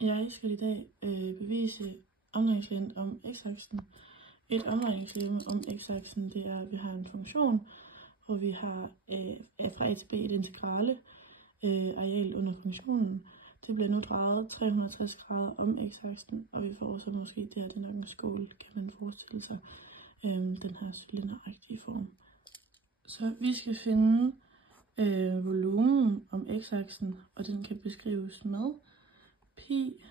Jeg skal i dag bevise omdrejningslegeme om x-aksen. Et omdrejningslegeme om x-aksen, det er, at vi har en funktion, hvor vi har fra a til b et integrale areal under funktionen. Det bliver nu drejet 360 grader om x-aksen, og vi får så måske, det her det er nok en skål, kan man forestille sig, den her cylinderagtige form. Så vi skal finde volumen om x-aksen, og den kan beskrives med pi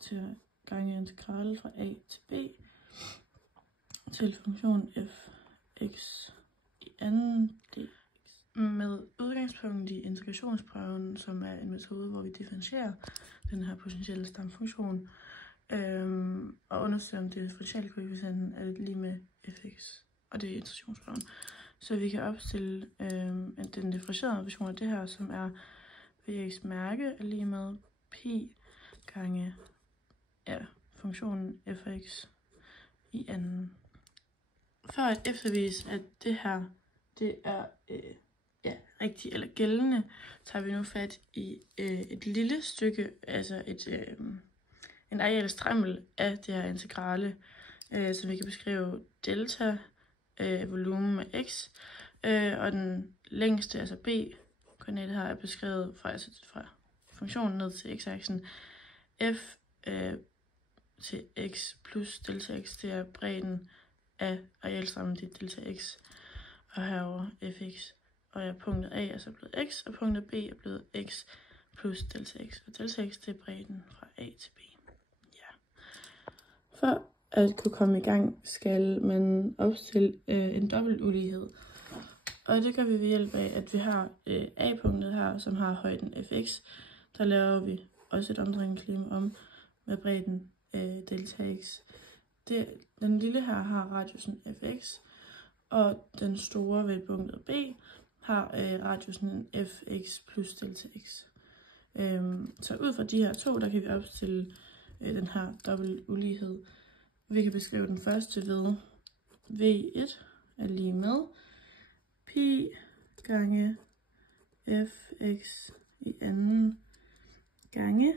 til gange integral fra a til b til funktion f(x) i anden dx. Med udgangspunkt i integrationsprøven, som er en metode, hvor vi differentierer den her potentielle stamfunktion, og undersøger om differentialkoefficienten er lige med fx, og det er integrationsprøven. Så vi kan opstille den differentierede version af det her, som er vx mærke er lige med pi gange funktionen fx i anden. For at eftervise, at det her det er rigtigt eller gældende, tager vi nu fat i et lille stykke, altså en arealstrimmel af det her integrale, som vi kan beskrive delta volumen af x, og den længste, altså b-koordinatet her, er beskrevet fra funktionen ned til x-aksen. F til x plus delta x, det er bredden af arealstrimlen, det er delta x, og herover fx. Og punktet A er så blevet x, og punktet B er blevet x plus delta x. Og delta x, det er bredden fra A til B. Ja. For at kunne komme i gang, skal man opstille en dobbelt ulighed. Og det gør vi ved hjælp af, at vi har A-punktet her, som har højden fx. Der laver vi også et omdrejningslegeme om med bredden delta x. Den lille her har radiusen fx, og den store ved punktet B har radiusen fx plus delta x. Så ud fra de her to, der kan vi opstille den her dobbelt ulighed. Vi kan beskrive den første ved v1 er lige med pi gange fx i anden gange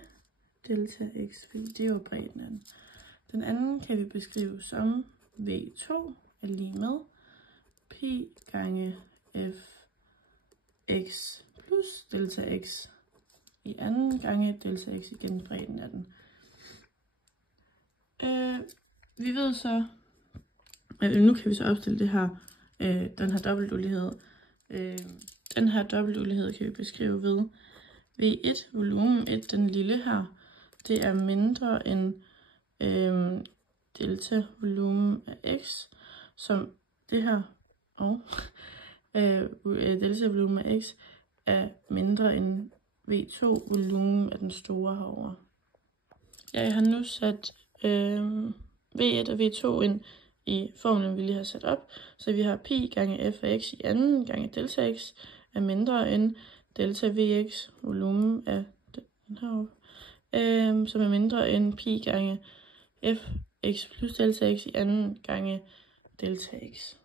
delta x, fordi det er jo bredden af den. Den anden kan vi beskrive som v2 er lige med pi gange fx plus delta x i anden gange delta x igen bredden af den. Vi ved så, nu kan vi så opstille det her, den her dobbeltulighed. Den her dobbeltulighed kan vi beskrive ved v1 volumen 1, den lille her, det er mindre end delta volumen af x, som det her, og delta volumen af x er mindre end v2 volumen af den store herovre. Jeg har nu sat v1 og v2 ind i formlen, vi lige har sat op, så vi har pi gange f af x i anden gange delta x er mindre end delta vx volumen af den herovre, som er mindre end pi gange fx plus delta x i anden gange delta x.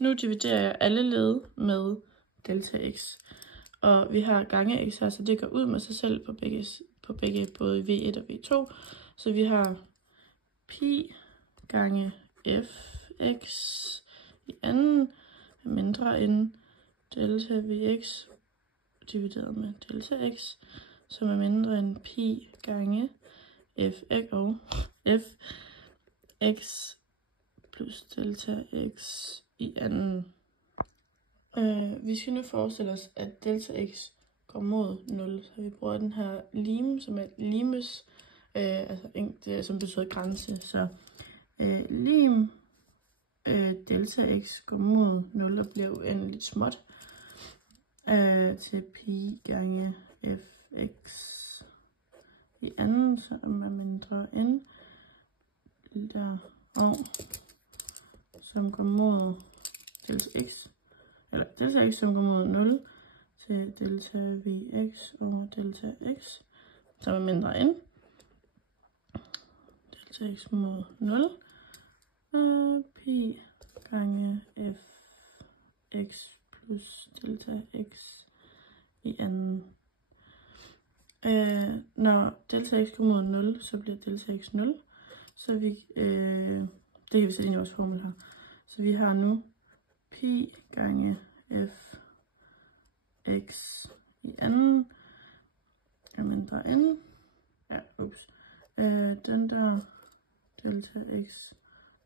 Nu dividerer jeg alle led med delta x, og vi har gange x her, så det går ud med sig selv på begge både v1 og v2, så vi har pi gange fx i anden er mindre end delta vx divideret med delta x, som er mindre end pi gange fx og fx plus delta x i anden. Vi skal nu forestille os, at delta x går mod 0, så vi bruger den her lim, som er limes, det, som betyder grænse. Så lim delta x går mod 0 og bliver uendeligt småt til pi gange fx i anden, som er mindre end der, og som går mod delta x, eller delta x, som går mod 0 til delta vx over delta x, som er mindre end delta x mod 0, pi gange fx plus delta x i anden. Når delta x går mod 0, så bliver delta x 0. Så vi, det kan vi sætte ind i vores formel her. Så vi har nu pi gange f x i anden er mindre n. Ja, ups. Den der delta x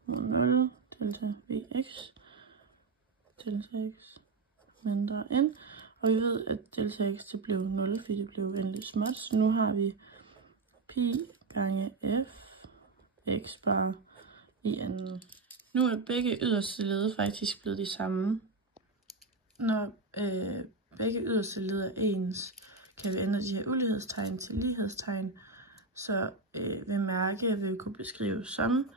mod 0, delta vx, delta x mindre n. Og vi ved, at delta x det blev 0, fordi det blev uendeligt småt. Så nu har vi pi gange f x bare i anden. Nu er begge yderste led faktisk blevet de samme. Når begge yderste led er ens, kan vi ændre de her ulighedstegn til lighedstegn. Så ved mærke vil vi kunne beskrive som,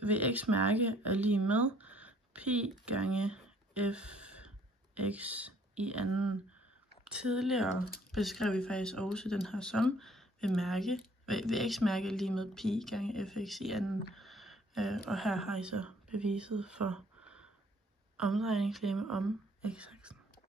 ved x mærke er lige med pi gange f x i anden. Tidligere beskrev vi faktisk også den her som ved x mærke er lige med pi gange fx i anden. Og her har I så beviset for omdrejningslegeme om x-aksen.